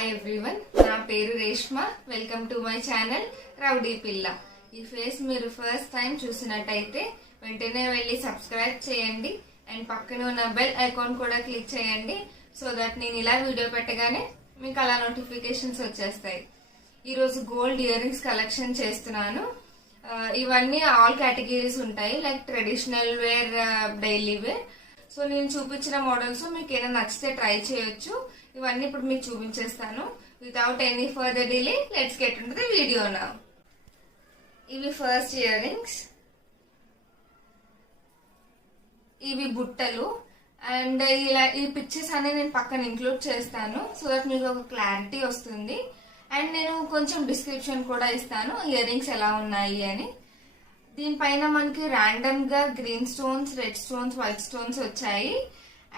Hi everyone, నా పేరు Reshma. Welcome to my channel rowdy పిల్ల. ఈ ఫేస్ మీరు ఫస్ట్ టైం చూసినట్టయితే వెంటనే వెళ్ళి సబ్స్క్రైబ్ చేయండి అండ్ పక్కన ఉన్న బెల్ ఐకాన్ కూడా క్లిక్ చేయండి. సో దట్ నేను ఇలా వీడియో పెట్టగానే మీకు అలా నోటిఫికేషన్స్ వచ్చేస్తాయి. ఈరోజు గోల్డ్ ఇయర్ రింగ్స్ కలెక్షన్ చేస్తున్నాను. ఇవన్నీ ఆల్ కేటగిరీస్ ఉంటాయి, like traditional wear, daily wear. So నేను చూపించిన మోడల్స్ మీకు ఏదైనా నచ్చితే ట్రై చేయొచ్చు. ఇవన్నీ ఇప్పుడు మీకు చూపించేస్తాను. Without any further delay let's get into the video now. ఇవి ఫస్ట్ ఇయర్ రింగ్స్, ఇవి బుట్టలు. అండ్ ఇలా ఈ పిక్చర్స్ అన్ని నేను పక్కన ఇంక్లూడ్ చేస్తాను సో దట్ మీకు ఒక క్లారిటీ వస్తుంది. అండ్ నేను కొంచెం డిస్క్రిప్షన్ కూడా ఇస్తాను ఇయర్ రింగ్స్ ఎలా ఉన్నాయి అని. దీనిపైన మనకి ర్యాండమ్ గా green stones, red stones, white stones వచ్చాయి.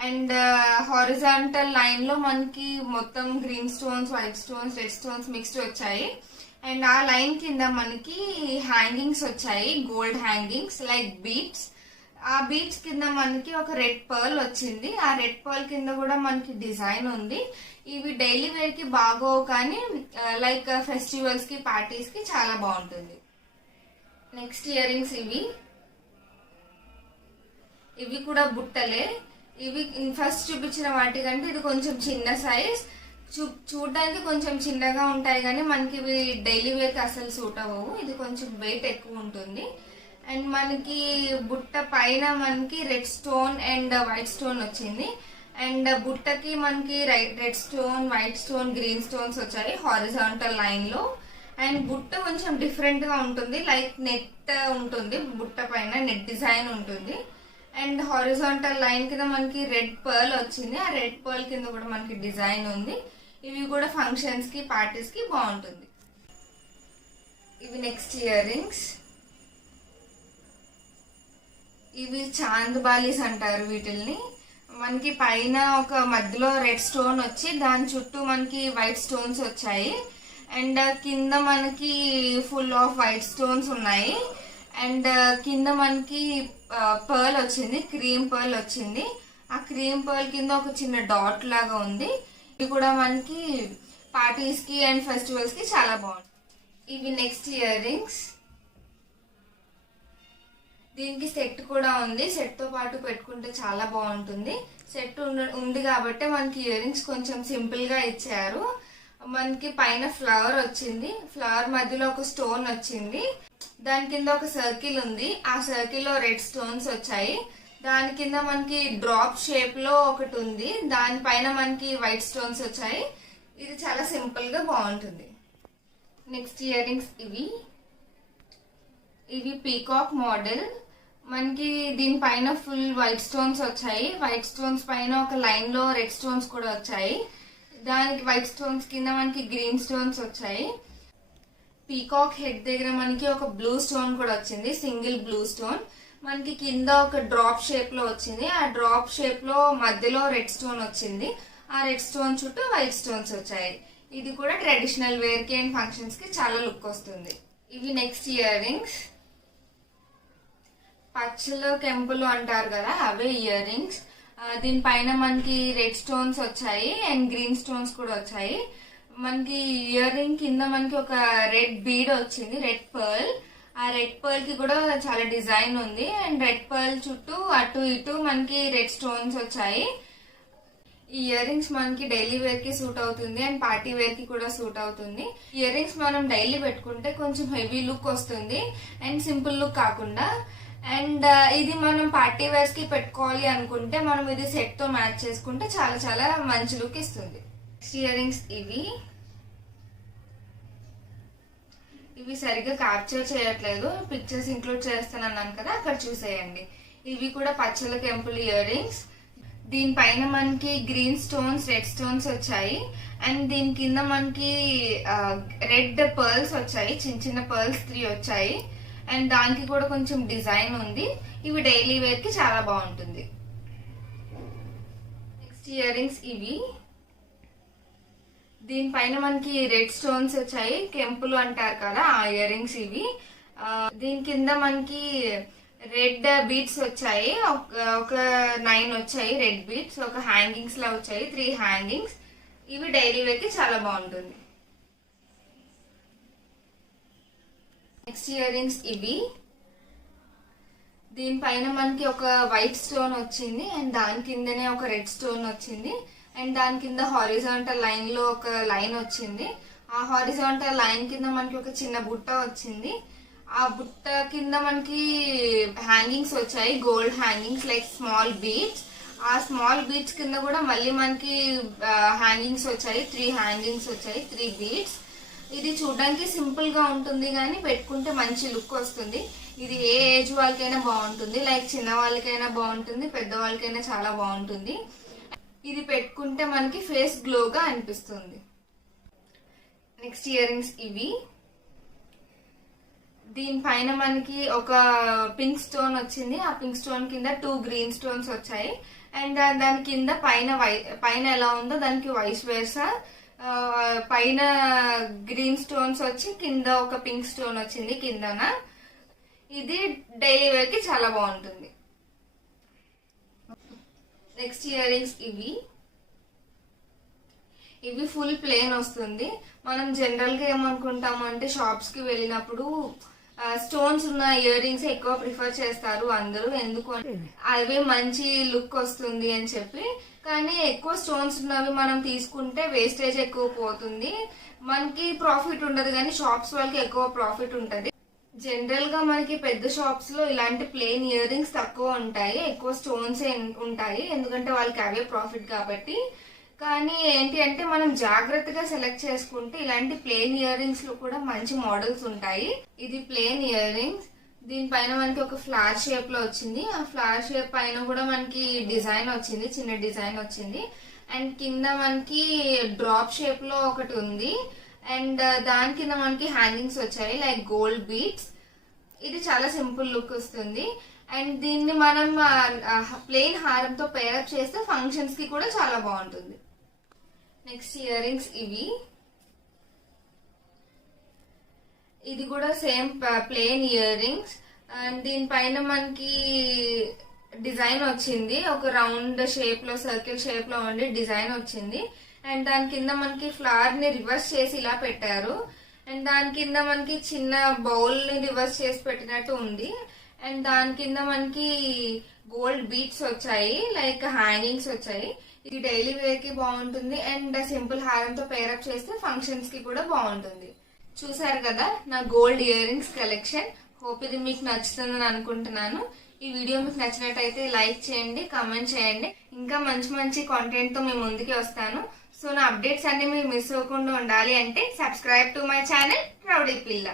అండ్ హారిజాంటల్ లైన్ లో మనకి మొత్తం green stones, white stones, red stones mixed వచ్చాయి. అండ్ ఆ లైన్ కింద మనకి హ్యాంగింగ్స్ వచ్చాయి, గోల్డ్ హ్యాంగింగ్స్ లైక్ బీట్స్. ఆ బీట్స్ కింద మనకి ఒక రెడ్ పర్ల్ వచ్చింది. ఆ రెడ్ పర్ల్ కింద కూడా మనకి డిజైన్ ఉంది. ఇవి డైలీ వేర్ కి బాగోవు, కానీ లైక్ ఫెస్టివల్స్ కి, పార్టీస్ కి చాలా బాగుంటుంది. నెక్స్ట్ ఇయర్ రింగ్స్ ఇవి కూడా బుట్టలే. ఇవి ఫస్ట్ చూపించిన వాటికంటే ఇది కొంచెం చిన్న సైజ్, చూడడానికి కొంచెం చిన్నగా ఉంటాయి, కానీ మనకి ఇవి డైలీ వేర్ కి అసలు సూట్ అవ్వవు. ఇది కొంచెం వెయిట్ ఎక్కువ ఉంటుంది. అండ్ మనకి బుట్ట పైన మనకి red stone and white stone వచ్చింది. అండ్ బుట్టకి మనకి red stone, white stone, green stones వచ్చాయి హారిజాంటల్ లైన్ లో. అండ్ బుట్ట కొంచెం డిఫరెంట్ గా ఉంటుంది, లైక్ నెట్ ఉంటుంది, బుట్ట పైన నెట్ డిజైన్ ఉంటుంది. అండ్ హారిజాంటల్ లైన్ కింద మనకి రెడ్ పర్ల్ వచ్చింది. ఆ రెడ్ పర్ల్ కింద కూడా మనకి డిజైన్ ఉంది. ఇవి కూడా ఫంక్షన్స్ కి, పార్టీస్ కి బాగుంటుంది. ఇవి నెక్స్ట్ ఇయర్ రింగ్స్. ఇవి చాంద్ బాలీస్ అంటారు వీటిల్ని. మనకి పైన ఒక మధ్యలో రెడ్ స్టోన్ వచ్చి దాని చుట్టూ మనకి వైట్ స్టోన్స్ వచ్చాయి. అండ్ కింద మనకి ఫుల్ ఆఫ్ వైట్ స్టోన్స్ ఉన్నాయి. అండ్ కింద మనకి పర్ల్ వచ్చింది, క్రీమ్ పర్ల్ వచ్చింది. ఆ క్రీమ్ పర్ల్ కింద ఒక చిన్న డాట్ లాగా ఉంది. ఇవి కూడా మనకి పార్టీస్ కి అండ్ ఫెస్టివల్స్ కి చాలా బాగుంది. ఇవి నెక్స్ట్ ఇయర్ రింగ్స్. దీనికి సెట్ కూడా ఉంది. సెట్ తో పాటు పెట్టుకుంటే చాలా బాగుంటుంది. సెట్ ఉంది కాబట్టి మనకి ఇయర్ రింగ్స్ కొంచెం సింపుల్ గా ఇచ్చారు. మనకి పైన ఫ్లవర్ వచ్చింది, ఫ్లవర్ మధ్యలో ఒక స్టోన్ వచ్చింది, దాని కింద ఒక సర్కిల్ ఉంది. ఆ సర్కిల్ లో రెడ్ స్టోన్స్ వచ్చాయి. దాని కింద మనకి డ్రాప్ షేప్ లో ఒకటి ఉంది, దానిపైన మనకి వైట్ స్టోన్స్ వచ్చాయి. ఇది చాలా సింపుల్ గా బాగుంటుంది. నెక్స్ట్ ఇయర్ రింగ్స్ ఇవి పీకాక్ మోడల్. మనకి దీనిపైన ఫుల్ వైట్ స్టోన్స్ వచ్చాయి. వైట్ స్టోన్స్ పైన ఒక లైన్ లో రెడ్ స్టోన్స్ కూడా వచ్చాయి. దానికి వైట్ స్టోన్స్ కింద మనకి గ్రీన్ స్టోన్స్ వచ్చాయి. పీకాక్ హెడ్ దగ్గర మనకి ఒక బ్లూ స్టోన్ కూడా వచ్చింది, సింగిల్ బ్లూ స్టోన్. మనకి కింద ఒక డ్రాప్ షేప్ లో వచ్చింది. ఆ డ్రాప్ షేప్ లో మధ్యలో రెడ్ స్టోన్ వచ్చింది. ఆ రెడ్ స్టోన్ చుట్టూ వైట్ స్టోన్స్ వచ్చాయి. ఇది కూడా ట్రెడిషనల్ వేర్ కి అండ్ ఫంక్షన్స్ కి చాలా లుక్ వస్తుంది. ఇవి నెక్స్ట్ ఇయర్ రింగ్స్. పచ్చలు, కెంపులు అంటారు కదా, అవే ఇయర్ రింగ్స్. దీనిపైన మనకి రెడ్ స్టోన్స్ వచ్చాయి అండ్ గ్రీన్ స్టోన్స్ కూడా వచ్చాయి. మనకి ఇయర్ రింగ్ కింద మనకి ఒక రెడ్ బీడ్ వచ్చింది, రెడ్ పర్ల్. ఆ రెడ్ పర్ల్ కి కూడా చాలా డిజైన్ ఉంది. అండ్ రెడ్ పర్ల్ చుట్టూ అటు ఇటు మనకి రెడ్ స్టోన్స్ వచ్చాయి. ఈ ఇయర్ రింగ్స్ మనకి డైలీ వేర్ కి సూట్ అవుతుంది అండ్ పార్టీ వేర్ కి కూడా సూట్ అవుతుంది. ఇయర్ రింగ్స్ మనం డైలీ పెట్టుకుంటే కొంచెం హెవీ లుక్ వస్తుంది అండ్ సింపుల్ లుక్ కాకుండా. అండ్ ఇది మనం పార్టీ వేర్స్ కి పెట్టుకోవాలి అనుకుంటే మనం ఇది సెట్ తో మ్యాచ్ చేసుకుంటే చాలా చాలా మంచి లుక్ ఇస్తుంది. ఇయర్ రింగ్స్ ఇవి సరిగ్గా క్యాప్చర్ చేయట్లేదు, పిక్చర్స్ ఇంక్లూడ్ చేస్తానన్నాను కదా, అక్కడ చూసేయండి. ఇవి కూడా పచ్చల కెంపుల్ ఇయర్ రింగ్స్. దీనిపైన మనకి గ్రీన్ స్టోన్స్, రెడ్ స్టోన్స్ వచ్చాయి. అండ్ దీని కింద మనకి రెడ్ పర్ల్స్ వచ్చాయి, చిన్న చిన్న పర్ల్స్ 3 వచ్చాయి. అండ్ దానికి కూడా కొంచెం డిజైన్ ఉంది. ఇవి డైలీ వేర్ కి చాలా బాగుంటుంది. నెక్స్ట్ ఇయర్ రింగ్స్ దీనిపైన మనకి రెడ్ స్టోన్స్ వచ్చాయి, కెంపులు అంటారు కదా, ఆ ఇయర్ రింగ్స్ ఇవి. దీని కింద మనకి రెడ్ బీట్స్ వచ్చాయి, ఒక 9 వచ్చాయి రెడ్ బీట్స్. ఒక హ్యాంగింగ్స్ లా వచ్చాయి, 3 హ్యాంగింగ్స్. ఇవి డైలీ వేర్ కి చాలా బాగుంటుంది. నెక్స్ట్ ఇయర్ రింగ్స్ ఇవి. దీనిపైన మనకి ఒక వైట్ స్టోన్ వచ్చింది అండ్ దాని కిందనే ఒక రెడ్ స్టోన్ వచ్చింది అండ్ దాని కింద హారిజాంటల్ లైన్ లో ఒక లైన్ వచ్చింది. ఆ హారిజాంటల్ లైన్ కింద మనకి ఒక చిన్న బుట్ట వచ్చింది. ఆ బుట్ట కింద మనకి హ్యాంగింగ్స్ వచ్చాయి, gold hangings like small beads. ఆ స్మాల్ బీడ్స్ కింద కూడా మళ్ళీ మనకి హ్యాంగింగ్స్ వచ్చాయి, 3 హ్యాంగింగ్స్ వచ్చాయి, 3 బీడ్స్. ఇది చూడడానికి సింపుల్ గా ఉంటుంది కానీ పెట్టుకుంటే మంచి లుక్ వస్తుంది. ఇది ఏ ఏజ్ వాళ్ళకైనా బాగుంటుంది, లైక్ చిన్న వాళ్ళకైనా బాగుంటుంది, పెద్ద వాళ్ళకైనా చాలా బాగుంటుంది. ఇది పెట్టుకుంటే మనకి ఫేస్ గ్లోగా అనిపిస్తుంది. నెక్స్ట్ ఇయర్ రింగ్స్ ఇవి. దీనిపైన మనకి ఒక పింక్ స్టోన్ వచ్చింది, ఆ పింక్ స్టోన్ కింద 2 గ్రీన్ స్టోన్స్ వచ్చాయి అండ్ దాని కింద పైన ఎలా ఉందో దానికి వైస్ వేర్సా పైన గ్రీన్ స్టోన్స్ వచ్చి కింద ఒక పింక్ స్టోన్ వచ్చింది కిందన. ఇది డైలీ వేర్ కి చాలా బాగుంటుంది. నెక్స్ట్ ఇయర్ రింగ్స్ ఇవి. ఇవి ఫుల్ ప్లేన్ వస్తుంది. మనం జనరల్ గా ఏమనుకుంటాము అంటే షాప్స్ కి వెళ్ళినప్పుడు స్టోన్స్ ఉన్న ఇయర్ రింగ్స్ ఎక్కువ ప్రిఫర్ చేస్తారు అందరూ, ఎందుకు అంటే అవి మంచి లుక్ వస్తుంది అని చెప్పి. కానీ ఎక్కువ స్టోన్స్ ఉన్నవి మనం తీసుకుంటే వేస్టేజ్ ఎక్కువ పోతుంది, మనకి ప్రాఫిట్ ఉండదు. కానీ షాప్స్ వాళ్ళకి ఎక్కువ ప్రాఫిట్ ఉంటది. జనరల్ గా మనకి పెద్ద షాప్స్ లో ఇలాంటి ప్లెయిన్ ఇయర్ రింగ్స్ తక్కువ ఉంటాయి, ఎక్కువ స్టోన్స్ ఉంటాయి, ఎందుకంటే వాళ్ళకి అవే ప్రాఫిట్ కాబట్టి. కానీ ఏంటి అంటే మనం జాగ్రత్తగా సెలెక్ట్ చేసుకుంటే ఇలాంటి ప్లెయిన్ ఇయర్ రింగ్స్ లో కూడా మంచి మోడల్స్ ఉంటాయి. ఇది ప్లెయిన్ ఇయర్ రింగ్స్. దీనిపైన మనకి ఒక ఫ్లవర్ షేప్ లో వచ్చింది. ఆ ఫ్లవర్ షేప్ పైన కూడా మనకి డిజైన్ వచ్చింది, చిన్న డిజైన్ వచ్చింది అండ్ కింద మనకి డ్రాప్ షేప్ లో ఒకటి ఉంది అండ్ దాని కింద మనకి హ్యాంగింగ్స్ వచ్చాయి లైక్ గోల్డ్ బీడ్స్. ఇది చాలా సింపుల్ లుక్ వస్తుంది అండ్ దీన్ని మనం ప్లెయిన్ హారంతో పేరప్ చేస్తే ఫంక్షన్స్ కి కూడా చాలా బాగుంటుంది. నెక్స్ట్ ఇయర్ రింగ్స్ ఇవి. ఇది కూడా same plain ear rings and దీనిపైన మనకి డిజైన్ వచ్చింది, ఒక రౌండ్ షేప్ లో సర్కిల్ షేప్ లో ఉండి డిజైన్ వచ్చింది అండ్ దాని కింద మనకి ఫ్లవర్ ని రివర్స్ చేసి ఇలా పెట్టారు అండ్ దాని కింద మనకి చిన్న బౌల్ ని రివర్స్ చేసి పెట్టినట్టు ఉంది అండ్ దాని కింద మనకి గోల్డ్ బీడ్స్ వచ్చాయి లైక్ హ్యాంగింగ్స్ వచ్చాయి. ఇది డైలీ వేర్ కి బాగుంటుంది అండ్ సింపుల్ హారంతో పేరప్ చేస్తే ఫంక్షన్స్ కి కూడా బాగుంటుంది. చూసారు కదా నా gold ear rings collection. Hope ఇది మీకు నచ్చుతుందని అనుకుంటున్నాను. ఈ వీడియో మీకు నచ్చినట్టయితే లైక్ చేయండి, కామెంట్ చేయండి. ఇంకా మంచి మంచి కాంటెంట్ తో మీ ముందుకి వస్తాను. సో నా అప్డేట్స్ అన్ని మీరు మిస్ అవ్వకుండా ఉండాలి అంటే subscribe to my channel rowdy పిల్ల.